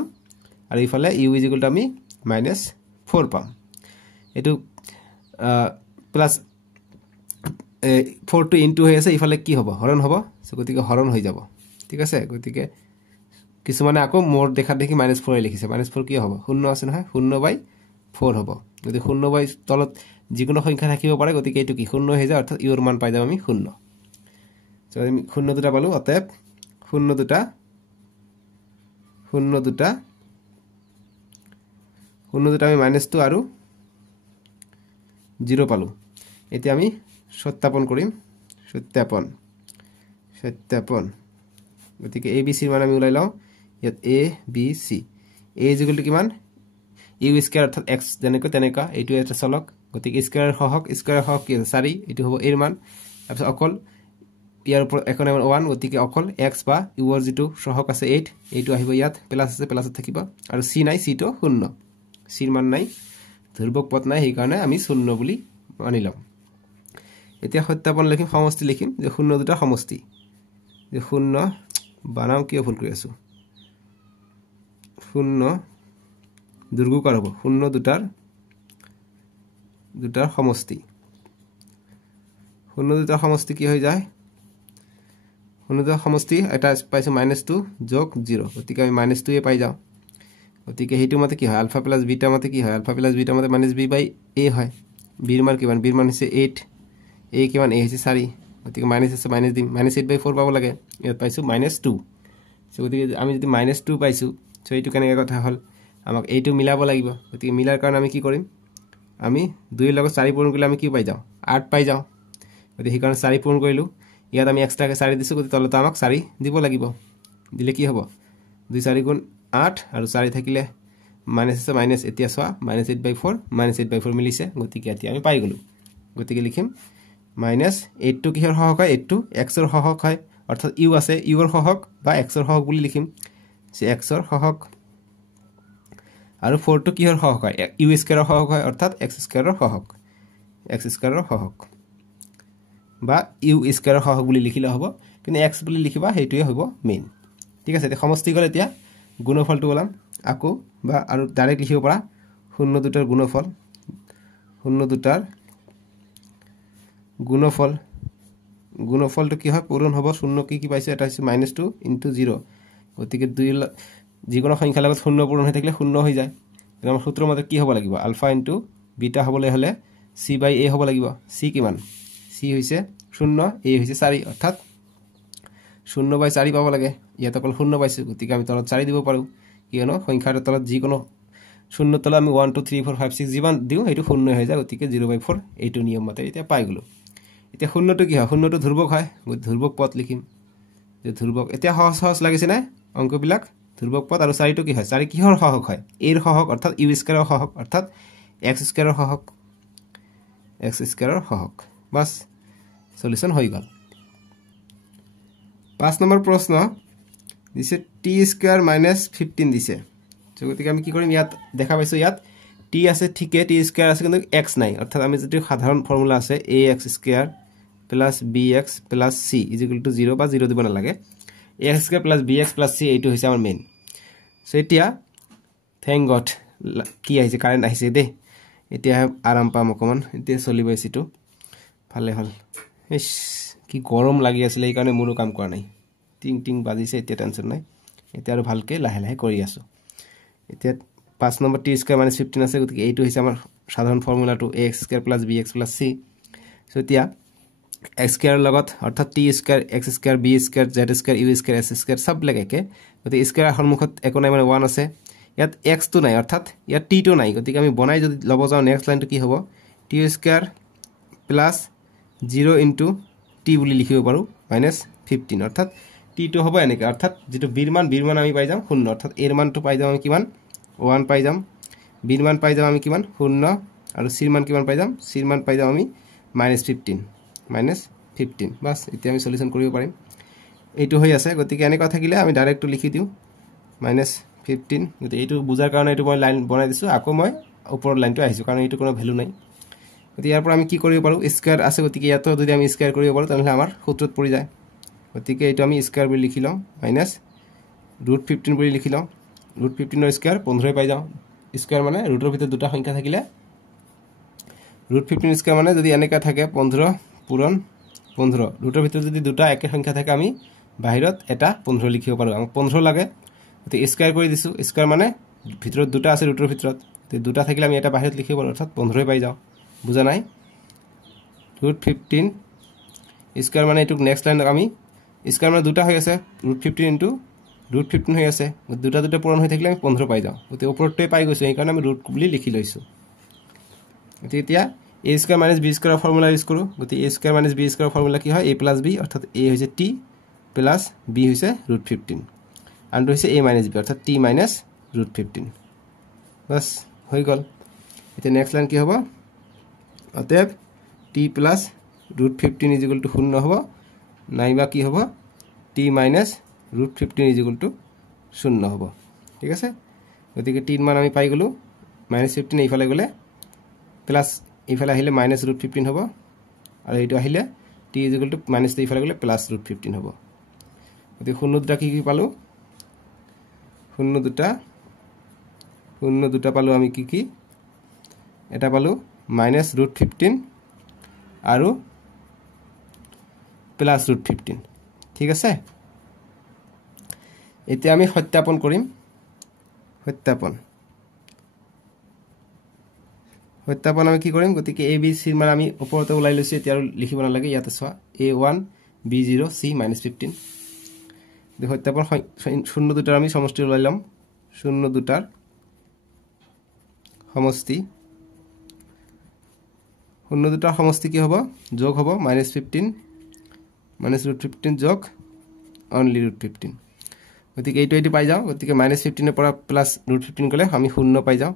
আৰু ইফালে u আমি -4 পাম এটো প্লাস 4 to into হৈ আছে ইফালে কি হ'ব হৰণ হ'ব সো গতিকে হৰণ হৈ যাব ঠিক আছে গতিকে কিছুমানে আকৌ মোর দেখা দেখি -4 লিখিছে -4 কি হ'ব 0 আছে নহয় 0/4 হ'ব যদি 0 তলত যিকোনো সংখ্যা থাকিব পাৰে গতিকে এটো কি 0 হৈ যায় অৰ্থাৎ ইউৰ মান পাই যাম আমি 0 সো আমি 0 দুটা পালো অতএব 0 দুটা আমি -2 আৰু 0 পালো এতিয়া আমি সত্যাপন কৰিম সত্যাপন গতিকে a b c মান আমি উলাই লও ইয়াত a b c a = কিমান u² অৰ্থাৎ x যেনেকৈ তেনেকা এইটো এটা চলক গতিকে স্কয়াৰ সহগ কি 4 এটো হ'ব এৰ মান তাৰপিছত অকল ইয়াৰ উপৰ এখন 1 গতিকে অকল x বা u ৰ যেটো সহগ আছে 8 এইটো আহিব ইয়াত প্লাস আছে প্লাসত থাকিব আৰু c নাই c টো 0 c ৰ মান নাই ধ্ৰুবক পদ নাই এই কাৰণে আমি 0 বুলি মানিলাম এতিয়া সত্যাপন লিখিম সমষ্টি লিখিম যে 0 দুটা সমষ্টি যে 0 বানাম কি ভুল কৰি আছো 0 দুৰ্গুকাৰ হ'ব 0 দুটাৰ সমষ্টি 0 দুটাৰ সমষ্টি কি হৈ যায় 0 দুটাৰ সমষ্টি এটা পাইছো -2 যোগ 0 গতিকে আমি -2 এ পাই যাও গতিকে হেতু মতে কি হয় আলফা প্লাস বিটা মতে কি হয় আলফা প্লাস বিটা মতে -b/a হয় b ৰ মান কিমান b ৰ মান হৈছে 8 a কিমান a হৈছে 4 গতিকে মাইনাস আছে মাইনাস দিম -8/4 পাব লাগে ইয়াত পাইছো -2 সো গতিকে আমি যদি -2 পাইছো সো এইটো কেনেকৈ কথা হল আমাক এইটো মিলাব লাগিব গতিকে মিলাৰ কাৰণে আমি কি কৰিম আমি 2 লগত 4 পূৰণ কৰিলে আমি কি পাই যাও 8 পাই যাও গতিকে সেই কাৰণে 4 পূৰণ কৰিলো ইয়াত আমি এক্সট্ৰাকে 4 দিছো গতিকে তলত আমাক 4 দিব লাগিব দিলে কি হ'ব 2 4 গুণ 8 আৰু 4 থাকিলে মাইনাস আছে মাইনাস এতিয়া সোয়া -8/4 মিলিছে গতিকে এতিয়া আমি পাই গলো গতিকে লিখিম -8 টো কিহৰ সহগ হয় 8 টো x ৰ সহগ হয় অৰ্থাৎ ইউ আছে ইউৰ সহগ বা এক্সৰ সহগ বুলি লিখিম যে এক্সৰ সহগ আৰু 4 টো কিহৰ সহগ হয় ইউ স্কয়াৰৰ সহগ হয় অৰ্থাৎ এক্স স্কয়াৰৰ সহগ বা ইউ স্কয়াৰৰ সহগ বুলি লিখিলে হ'ব কিন্তু এক্স বুলি লিখিবা হেইটোৱে হ'ব মেইন ঠিক আছে এতিয়া সমষ্টি গল এতিয়া গুণফলটো ওলাম আকো বা আৰু ডাইৰেক্ট লিখিব পাৰা 0 দুটাৰ গুণফলটো কি হয় পূৰণ হ'ব 0 কি পাইছে এটা হৈছে -2 * 0 গতিকে 2 যিকোনো সংখ্যাৰ লগত 0 পূৰণ হৈ থাকিলে 0 হৈ যায় এনে আমাৰ সূত্ৰৰ মতে কি হ'ব লাগিব আলফা * বিটা হ'বলৈ হলে c/a হ'ব লাগিব c কিমান c হৈছে 0 a হৈছে 4 অৰ্থাৎ 0/4 পাব লাগে ইয়াত অকল 0 পাইছো গতিকে আমি তলত 4 দিব পাৰো কিয়নো সংখ্যাৰ তলত যিকোনো 0 তলত আমি 1 2 3 4 5 6 যিমান দিও হেতু 0 হৈ যায় গতিকে 0/4 এইটো নিয়ম মতে এতিয়া পাই গলো এতিয়া 0 টো কি হয় 0 টো ধ্ৰুবক হয় ধ্ৰুবক পদ লিখিম যে ধ্ৰুবক এতিয়া সহজ লাগিছে না অংকবিলাক ধ্ৰুবক পদ আৰু 4 টো কি হয় 4 কিহৰ সহগ হয় এৰ সহগ অৰ্থাৎ ইউ স্কয়াৰৰ সহগ অৰ্থাৎ এক্স স্কয়াৰৰ সহগ বাস সলিউশন হৈ গল 5 নম্বৰ প্ৰশ্ন দিছে t স্কয়াৰ - 15 দিছে গতিকে আমি কি কৰিম ইয়াত দেখা পাইছো ইয়াত t আছে ঠিকে t স্কয়াৰ আছে কিন্তু x নাই অৰ্থাৎ আমি যেটো সাধাৰণ ফৰ্মুলা আছে ax স্কয়াৰ + bx + c = 0 বা 0 দিব না লাগে ax স্কয়াৰ + bx + c এইটো হৈছে আমাৰ মেইন সো এতিয়া থ্যাংক গড কি আহিছে কাৰেন্ট আহিছে দে এতিয়া আৰাম পাম অকমান এতিয়া চলিব এসিটো ভালে হল ইস কি গৰম লাগি আছিল এই কাৰণে মোৰো কাম কৰা নাই টিং টিং বাজিছে এতিয়া টেনশন নাই এতিয়া আৰু ভালকে লাহে লাহে কৰি আছো এতিয়া 5 নম্বৰ t স্কয়াৰ - 15 আছে গতিকে এইটো হৈছে আমাৰ সাধাৰণ ফৰ্মুলাটো ax square + bx + c so এতিয়া x স্কয়াৰ লগত অৰ্থাৎ t square x square b square z square u square s square সব লাগে গতিকে স্কয়াৰ সন্মুখত একো নাই মানে 1 আছে ইয়াত x টো নাই অৰ্থাৎ ইয়াত t টো নাই গতিকে আমি বনাই যদি লব যাও নেক্সট লাইনটো কি হ'ব t স্কয়াৰ + 0 * t বুলি লিখিব পাৰো -15 অৰ্থাৎ t টো হ'ব এনেকা অৰ্থাৎ যেটো b ৰ মান আমি পাই যাম 0 অৰ্থাৎ a ৰ মানটো পাই যাম আমি কিমান 1 পাই যাম b ৰ মান পাই যাম আমি কিমান 0 আৰু c ৰ মান কিমান পাই যাম c ৰ মান পাই যাম আমি -15 বাস এতিয়া আমি সলিউশন কৰিব পাৰিম এইটো হৈ আছে গতিকে এনেকা থাকিলে আমি ডাইৰেক্ট লিখি দিও -15 গতিকে এইটো বুজাৰ কাৰণে এইটো মই লাইন বনাই দিছো আকৌ মই ওপৰৰ লাইনটো আহিছো কাৰণ এইটো কোনো ভ্যালু নাই গতিকে ইয়াৰ পৰা আমি কি কৰিব পাৰো স্কয়াৰ আছে গতিকে ইয়াতো যদি আমি স্কয়াৰ কৰিব পাৰো তাহলে আমাৰ সূত্ৰত পৰি যায় গতিকে এইটো আমি স্কয়াৰ বুলি লিখি লম -√15 বুলি লিখি লম √15 ৰ স্কয়াৰ 15 পাই যাও স্কয়াৰ মানে ৰুটৰ ভিতৰত দুটা সংখ্যা থাকিলে √15 স্কয়াৰ মানে যদি এনেকা থাকে 15 পূৰণ 15 ৰুটৰ ভিতৰত যদি দুটা একে সংখ্যা থাকে আমি বাহিৰত এটা 15 লিখিব পাৰো আমাক 15 লাগে গতিকে স্কয়াৰ কৰি দিছো স্কয়াৰ মানে ভিতৰত দুটা আছে ৰুটৰ ভিতৰত তে দুটা থাকিলে আমি এটা বাহিৰত লিখিব পাৰো অৰ্থাৎ 15 পাই যাও বুজা নাই √15 স্কয়াৰ মানে এটুক নেক্সট লাইনত আমি স্কয়াৰ মানে দুটা হৈ আছে √15 * √15 হৈ আছে দুটা পূৰণ হৈ থাকিলে আমি 15 পাই যাও গতিকে ওপৰতে পাই গৈছো এই কাৰণে আমি ৰুট বুলি লিখি লৈছো এতিয়া a স্কয়াৰ - b স্কয়াৰৰ ফৰ্মুলা ইউজ কৰো গতিকে a স্কয়াৰ - b স্কয়াৰৰ ফৰ্মুলা কি হয় a + b অৰ্থাৎ a হৈছে t + b হৈছে √15 আনটো হৈছে a - b অৰ্থাৎ t - √15 বাস হৈ গল এতিয়া নেক্সট লাইন কি হ'ব অতএব t + √15 = 0 হ'ব নাইবা কি হ'ব t - √15 = 0 হ'ব ঠিক আছে গতিকে t মান আমি পাই গলো -15 এইফালে গলে প্লাস এইফালে আহিলে -√15 হ'ব আৰু এইটো আহিলে t - এইফালে গলে +√15 হ'ব গতিকে 0 দুটা কি পালো 0 দুটা পালো আমি কি এটা পালো -√15 আৰু +√15 ঠিক আছে এতিয়া আমি সত্যাপন কৰিম সত্যাপন আমি কি কৰিম গতিকে a b c ৰ মান আমি ওপৰতে ওলাই লৈছো এতিয়া লিখিব না লাগে ইয়াতে চোৱা a1 b0 c -15 দেখো সত্যাপন 0 দুটাৰ আমি সমষ্টি ওলাই লম 0 দুটাৰ সমষ্টি 0 দুটাৰ সমষ্টি কি হ'ব যোগ হ'ব -15 -√15 যোগ only √15 গতিকে এইটো পাই যাও গতিকে -15 ৰ পৰা +√15 গলে আমি 0 পাই যাও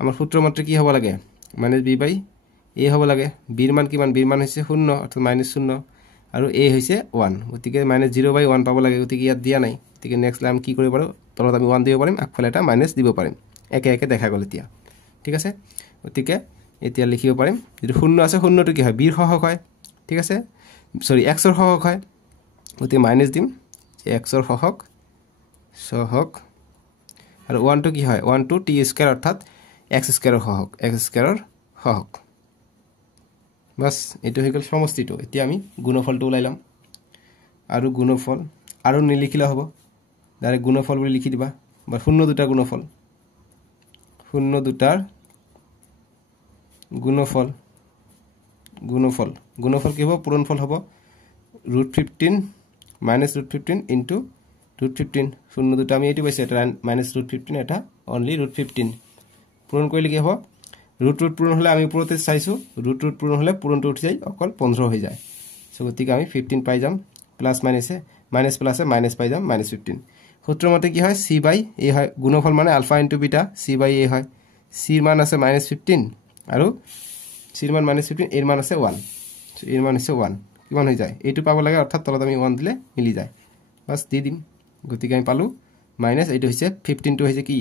আমাৰ সূত্ৰ মতে কি হ'ব লাগে -b/a হ'ব লাগে b ৰ মান কিমান b ৰ মান হৈছে 0 অৰ্থাৎ -0 আৰু a হৈছে 1 গতিকে -0/1 পাব লাগে গতিকে ইয়াত দিয়া নাই গতিকে নেক্সট লাইন কি কৰিব পাৰো তলত আমি 1 দিব পাৰিম আগফালে এটা মাইনাস দিব পাৰিম একে একে দেখা গ'ল এতিয়া ঠিক আছে গতিকে এতিয়া লিখিব পাৰিম যদি শূন্য আছে শূন্যটো কি হয় b ৰ সহগ হয় ঠিক আছে সৰি x ৰ সহগ হয় গতিকে মাইনাস দিম x ৰ সহগ আৰু 1 টো কি হয় 1 টো t স্কয়াৰ অৰ্থাৎ x স্কয়াৰৰ সহগ x স্কয়াৰৰ সহগ বাস এটো হৈ গল সমষ্টিটো এতিয়া আমি গুণফলটো উলাইলাম আৰু গুণফল আৰু নিলিখিলে হ'ব ডাইৰেক্ট গুণফল বুলি লিখি দিবা বা শূন্য দুটা গুণফল গুণফল কি হ'ব পূৰণফল হ'ব √15 -√15 ইনটু √15 শূন্য দুটা আমি এটো পাইছে এটা -√15 এটা অনলি √15 পূৰণ কৰিলে কি হ'ব ৰুট পূৰণ হলে আমি ওপৰতে চাইছো ৰুট পূৰণ হলে পূৰণটো উঠি যায় অকল 15 হৈ যায় সো গতিকে আমি 15 পাই যাম প্লাস মাইনাসে মাইনাস প্লাসে মাইনাস পাই যাম -15 সূত্র মতে কি হয় c/a হয় গুণফল মানে আলফা ইনটু বিটা c/a হয় c ৰ মান আছে -15 আৰু c ৰ মান -15 এর মান আছে 1 সো এর মান আছে 1 কিমান হৈ যায় এইটো পাব লাগে অর্থাৎ তলত আমি 1 দিলে মিলি যায় বাস দি দিম গতিকে আমি পালো মাইনাস এইটো হৈছে 15 টো হৈছে কি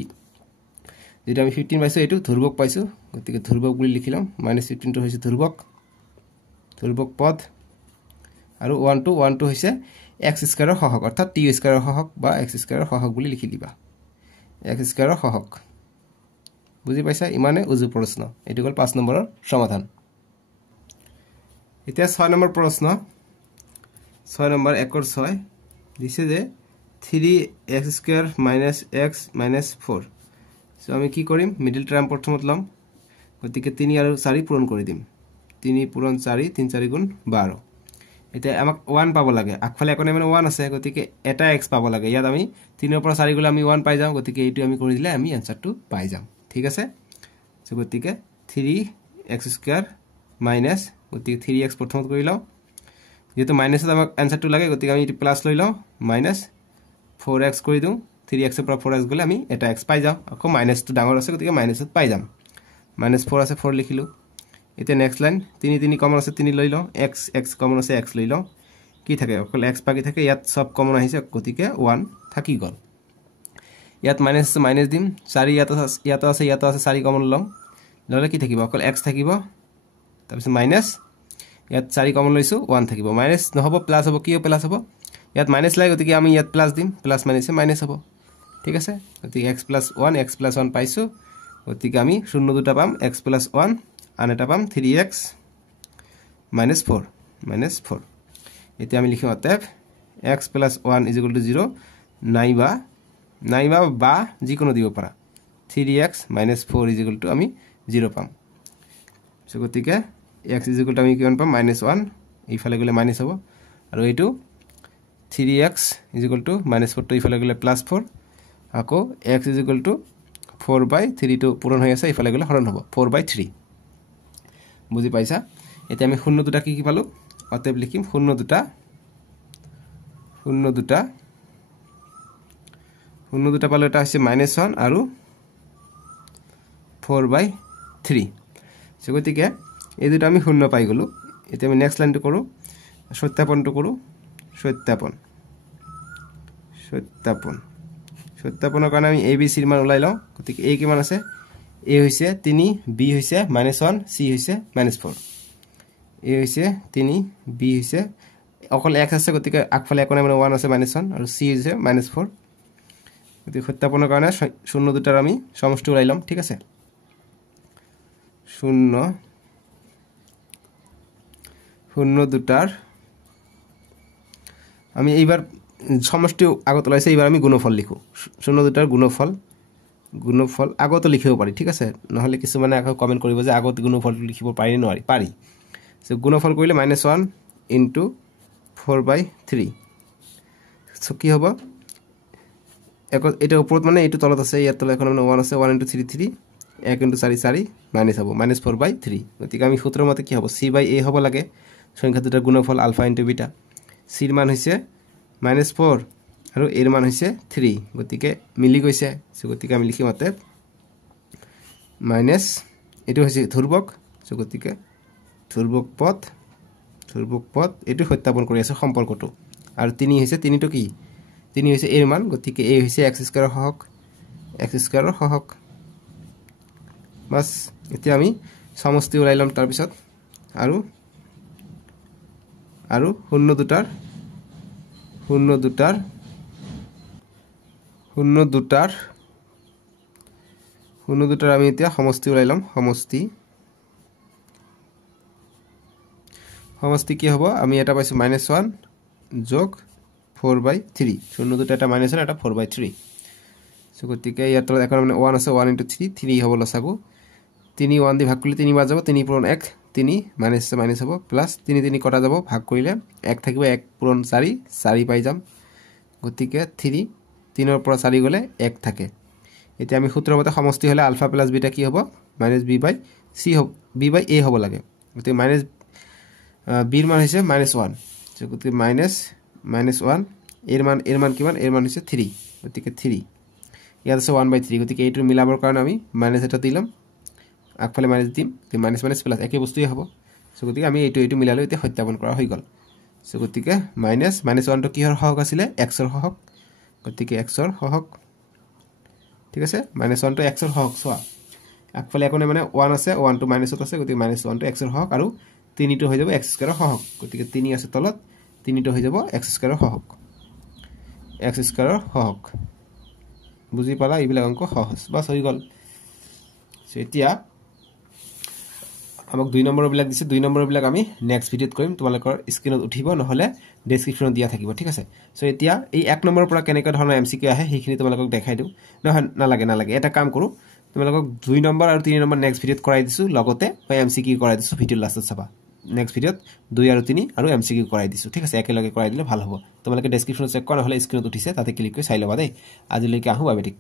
যেটা আমি 15 পাইছো এটো ধ্রুবক পাইছো গতিকে ধ্রুবক বুলি লিখিলাম -15 টো হৈছে ধ্রুবক পদ আৰু 1 টো হৈছে x স্কয়াৰৰ সহগ অৰ্থাৎ t স্কয়াৰৰ সহগ বা x স্কয়াৰৰ সহগ বুলি লিখি দিবা x স্কয়াৰৰ সহগ বুজি পাইছা ইমানে উজু প্ৰশ্ন এটো গল 5 নম্বৰৰ সমাধান এতিয়া 6 নম্বৰ প্ৰশ্ন 6 নম্বৰ 1 ৰ 6 দিছে যে 3x² - x - 4 সো আমি কি কৰিম মিডল টাৰ্ম প্ৰথমত লম গতিকে 3 আৰু 4 পূৰণ কৰি দিম 3 পূৰণ 4 3 4 গুণ 12 এটা আমাক 1 পাব লাগে আগফালে একনে মানে 1 আছে গতিকে এটা x পাব লাগে ইয়াত আমি 3 ৰ পৰা 4 গলে আমি 1 পাই যাম গতিকে এইটো আমি কৰি দিলে আমি আনসারটো পাই যাম ঠিক আছে সো গতিকে 3x² মাইনাস গতিকে 3x প্ৰথমত কৰি লও যেটো মাইনাসত আমাক আনসাৰটো লাগে গতিকে আমি এটো প্লাস লৈ লও মাইনাস 4x কৰি দিও 3x ৰ পৰা 4x গলে আমি এটা x পাই যাও আকৌ মাইনাস টো ডাঙৰ আছে গতিকে মাইনাসত পাই যাম -4 আছে 4 লিখিলো এতিয়া নেক্সট লাইন 3 3 কমন আছে 3 লৈ লও x কমন আছে x লৈ লও কি থাকে অকল x বাকি থাকে ইয়াত সব কমন আহিছে গতিকে 1 থাকি গল ইয়াত মাইনাস আছে মাইনাস দিম 4 ইয়াত আছে 4 কমন লও ললে কি থাকিব অকল x থাকিব তাৰপিছত মাইনাস ইয়াত 4 কমন লৈছো 1 থাকিব মাইনাস নহব প্লাস হ'ব কি প্লাস হ'ব ইয়াত মাইনাস লাগে গতিকে আমি ইয়াত প্লাস দিম প্লাস মাইনাসে মাইনাস হ'ব ঠিক আছে গতিকে x + 1 পাইছো গতিকে আমি শূন্য দুটা পাম x + 1 আন এটা পাম 3x - 4 এতিয়া আমি লিখিম অতএব x + 1 = 0 নাইবা বা যিকোনো দিব পাৰা 3x - 4 = আমি 0 পাম সো গতিকে x = আমি কিমান পাম -1 এইফালে গলে মাইনাস হ'ব আৰু এইটো 3x = -4 টো ইফালে গলে +4 আকৌ x = 4/3 টো পূৰণ হৈ আছে ইফালে গলে হৰণ হ'ব 4/3 বুজি পাইছা এতিয়া আমি শূন্য দুটা কি পালো অতএব লিখিম শূন্য দুটা পালো এটা আছে -1 আৰু 4/3 সো গতিকে এই দুটা আমি শূন্য পাই গলো এতিয়া আমি নেক্সট লাইনটো কৰো সত্যাপনটো কৰো সত্যাপনৰ কাৰণে আমি a b c ৰ মান উলাই লও গতিকে a কিমান আছে a হৈছে 3 b হৈছে -1 c হৈছে -4 a হৈছে 3 b হৈছে অকল x আছে গতিকে আগফালে একনে মানে 1 আছে -1 আৰু c হৈছে -4 গতিকে সত্যাপনৰ কাৰণে শূন্য দুটাৰ আমি সমষ্টি উলাই লম ঠিক আছে শূন্য দুটাৰ আমি এইবাৰ সমষ্টি আগত লাইছে এইবাৰ আমি গুণফল লিখো শূন্য দুটাৰ গুণফল আগত লিখিব পাৰি ঠিক আছে নহলে কিছু মানে আকৌ কমেন্ট কৰিব যে আগত গুণফলটো লিখিব পাৰি নোৱাৰি পাৰি সো গুণফল কৰিলে -1 * 4/3 সো কি হ'ব এটা ওপৰত মানে এটো তলত আছে ইয়াত তলত এখন মানে 1 আছে 1 * 3 3 1 * 4 4 মাইনাস হ'ব -4/3 গতিকে আমি সূত্ৰৰ মতে কি হ'ব c/a হ'ব লাগে সংখ্যা দুটাৰ গুণফল আলফা ইনটু বিটা c ৰ মান হৈছে -4 আৰু a ৰ মান হৈছে 3 গতিকে মিলি গৈছে সো গতিকে আমি লিখিম অতএব মাইনাস এটো হৈছে ধ্রুবক সো গতিকে ধ্রুবক পদ ধ্ৰুবক পদ এইটো সত্যাপন কৰি আছে সম্পৰ্কটো আৰু 3 হৈছে 3টো কি 3 হৈছে এৰ মান গতিকে a হৈছে x স্কয়াৰৰ সহগ বাস এতিয়া আমি সমষ্টি উলাই লম তাৰ পিছত আৰু শূন্য দুটাৰ আমি এতিয়া সমষ্টি উলাই লম সমষ্টি কি হ'ব আমি এটা পাইছো -1 যোগ 4/3 শূন্য দুটা এটা -1 এটা 4/3 সো গতিকে ইয়াৰ তলত এখন মানে 1 আছে 1 * 3 3 হ'ব লসাগু 3 1 দি ভাগ কৰিলে 3 বাৰ যাব 3 পূৰণ 1 3 মাইনাস মাইনাস হ'ব প্লাস 3 3 কটা যাব ভাগ কৰিলে 1 থাকিব 1 পূৰণ 4 4 পাই যাম গতিকে 3 3 ৰ পৰা 4 গলে 1 থাকে এতিয়া আমি সূত্ৰৰ মতে সমষ্টি হলে আলফা প্লাস বিটা কি হ'ব -b/c হ'ব b/a হ'ব লাগে গতিকে মাইনাস b ৰ মান হৈছে -1 সো গতিকে -1 এর মান কিমান এর মান হৈছে 3 গতিকে 3 ইয়াত আছে 1/3 গতিকে এইটো মিলাবৰ কাৰণে আমি মাইনাস এটা দিলাম আগফালে মাইনাস দিম তে মাইনাস প্লাস একে বস্তুই হ'ব সো গতিকে আমি এইটো মিলালো এতিয়া সত্যাপন কৰা হৈ গল সো গতিকে -1 টো কিহৰ সহগ আছিল x ৰ সহগ গতিকে x ৰ সহগ ঠিক আছে -1 টো x ৰ সহগ সোৱা আগফালে একনে মানে 1 আছে 1 টো -ত আছে গতিকে -1 টো x ৰ সহগ আৰু 3 টো হৈ যাব x স্কয়াৰৰ সহগ গতিকে 3 আছে তলত 3 টো হৈ যাব x স্কয়াৰৰ সহগ বুজি পালা এইবিলাক অংক সহজ বাস হৈ গল সো এতিয়া আমাক 2 নম্বৰ বিলাক দিছে 2 নম্বৰ বিলাক আমি নেক্সট ভিডিওত কৰিম তোমালোকৰ স্ক্ৰিনত উঠিব নহলে ডেসক্ৰিপচনত দিয়া থাকিব ঠিক আছে সো এতিয়া এই 1 নম্বৰ পৰা কেনেকৈ ধৰণৰ এমসিকিউ আহে সেইখিনি তোমালোকক দেখাই দিও নহয় নালাগে এটা কাম কৰো তোমালোকক 2 নম্বৰ আৰু 3 নম্বৰ নেক্সট ভিডিওত কৰাই দিছো লগতে মই এমসিকিউ কৰাই দিছো ভিডিও লাষ্টত চাবা নেক্সট ভিডিওত 2 আৰু 3 আৰু এমসিকিউ কৰাই দিছো ঠিক আছে একেলগে কৰাই দিলে ভাল হ'ব তোমালোকে ডেসক্ৰিপচনত চেক কৰা নহলে স্ক্ৰিনত উঠিছে তাতে ক্লিক কৰি চাই লবা দেই আজিলৈকে আহো বাবে ঠিক